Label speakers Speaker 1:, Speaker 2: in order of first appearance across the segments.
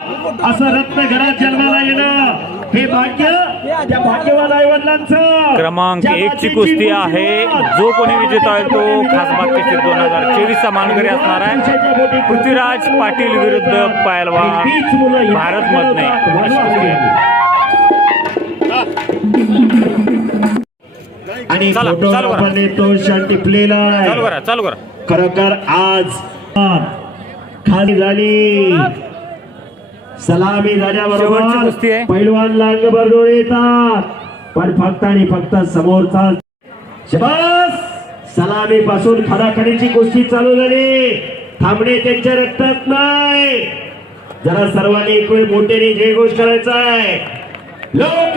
Speaker 1: असं रत्न घरात जन्माला येणं हे भाग्य त्या भाग्यवान आई वडिलांचं
Speaker 2: क्रमांक एक ची कुस्ती आहे. जो कोणी विजेता आहे तो खासबाग केसरी दोन हजार चोवीस चा मानकरी असणार आहे. पृथ्वीराज पाटील विरुद्ध पैलवान भारत मधने कुस्ती आहे.
Speaker 1: आणि
Speaker 2: चला, चालू करा.
Speaker 1: फोटोग्राफरने तो क्षण टिपलेला
Speaker 2: चालू करा चालू करा.
Speaker 1: खरोखर आज खाली झाली. सलामी
Speaker 2: कुस्ती आहे.
Speaker 1: पैलवान लांग बरडोळ येतात. पण फक्त आणि फक्त समोरचा शबास! सलामी पासून खडाखडीची कुस्ती चालू झाली. थांबणे त्यांच्या रक्तात नाही. जरा सर्वांनी एक वेळ मोठ्याने जयघोष करायचा आहे. लोकराजा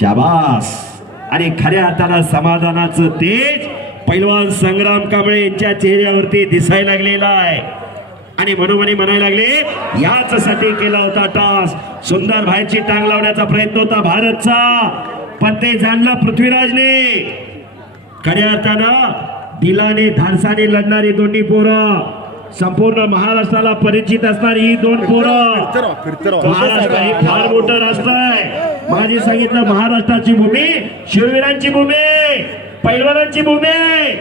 Speaker 1: शाबास. आणि खऱ्या अर्थानं समाधानाचं तेज पैलवान संग्राम कांबळे यांच्या चेहऱ्यावरती दिसायला लागलेला आहे. आणि मनोमनी म्हणायला लागले याच साठी केला होता टास सुंदर बाहेरची टांग लावण्याचा प्रयत्न होता भारतचा. पण ते जाणलं पृथ्वीराजने. खऱ्या अर्थानं दिलाने धाडसाने लढणारी दोन्ही पोरं संपूर्ण महाराष्ट्राला परिचित असणारी ही दोन पोरं. महाराष्ट्र हे फार मोठं राष्ट्र आहे. माझी सांगितलं महाराष्ट्राची भूमी शिववीरांची भूमी पैलवानांची भूमी आहे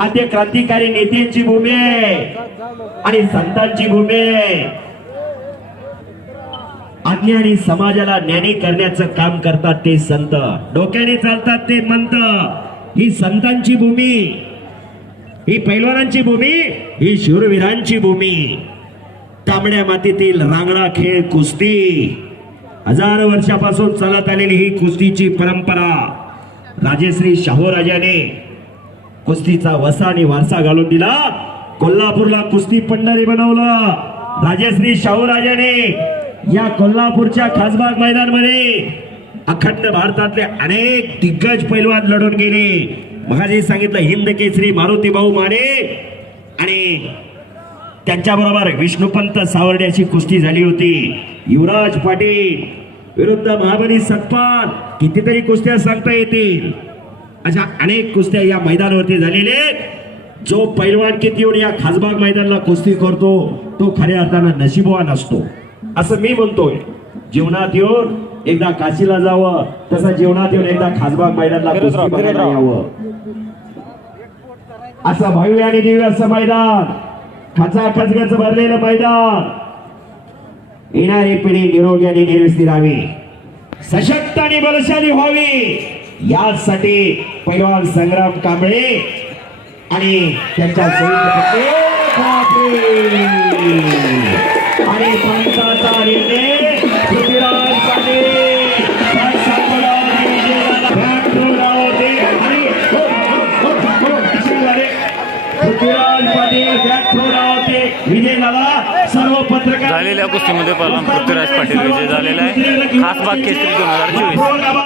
Speaker 1: आद्य क्रांतिकारी नेत्यांची भूमी आहे आणि संतांची भूमी. आहे आज्ञा आणि समाजाला ज्ञानी करण्याचं काम करतात ते संत. डोक्याने चालतात ते मंत. ही संतांची भूमी ही पैलवानांची भूमी ही शूरवीरांची भूमी. तांबड्या मातीतील रांगडा खेळ कुस्ती हजार वर्षापासून चालत आलेली ही कुस्तीची परंपरा राजेश्री शाहूराजाने कुस्तीचा वसा आणि वारसा घालून दिला. कोल्हापूरला कुस्ती पंढरी बनवलं. राजश्री शाहूराजाने या कोल्हापूरच्या खासबाग मैदानमध्ये अखंड भारतातले अनेक दिग्गज पैलवान लढून गेले. मगाशी सांगितलं हिंद केसरी मारुती भाऊ माने. आणि त्यांच्याबरोबर विष्णुपंत सावर्ड्याची कुस्ती झाली होती. युवराज पाटील विरुद्ध महाबली सतपाल कितीतरी कुस्त्या सांगता येतील. अशा अनेक कुस्त्या या मैदानावरती झालेले जो पैलवान किती येऊन या खासबाग मैदानाला कुस्ती करतो तो खऱ्या अर्थानं नशिबवान असतो. असं मी म्हणतोय. जीवनात येऊन एकदा काशीला जावं तसं जीवनात येऊन एकदा खासबाग मैदानाला कुस्ती. यावं. असं भव्य आणि दिव्य असं मैदान. खचा खचगच भरलेलं मैदान. येणारी पिढी निरोगी आणि निरस्ती राहावी सशक्त आणि बलशाली व्हावी यासाठी पैलवान संग्राम कांबळे आणि त्यांच्या आणि पंचाचा निर्णय पृथ्वीराज पाटील त्या सातपुड्यावरती विजयाला बॅट पृथ्वीराज पाटील बॅट विजय झाला. सर्व पत्रकार
Speaker 2: झालेल्या कुस्तीमध्ये पृथ्वीराज पाटील विजय झालेला आहे. खास बाग केसरी दोन हजार चोवीस.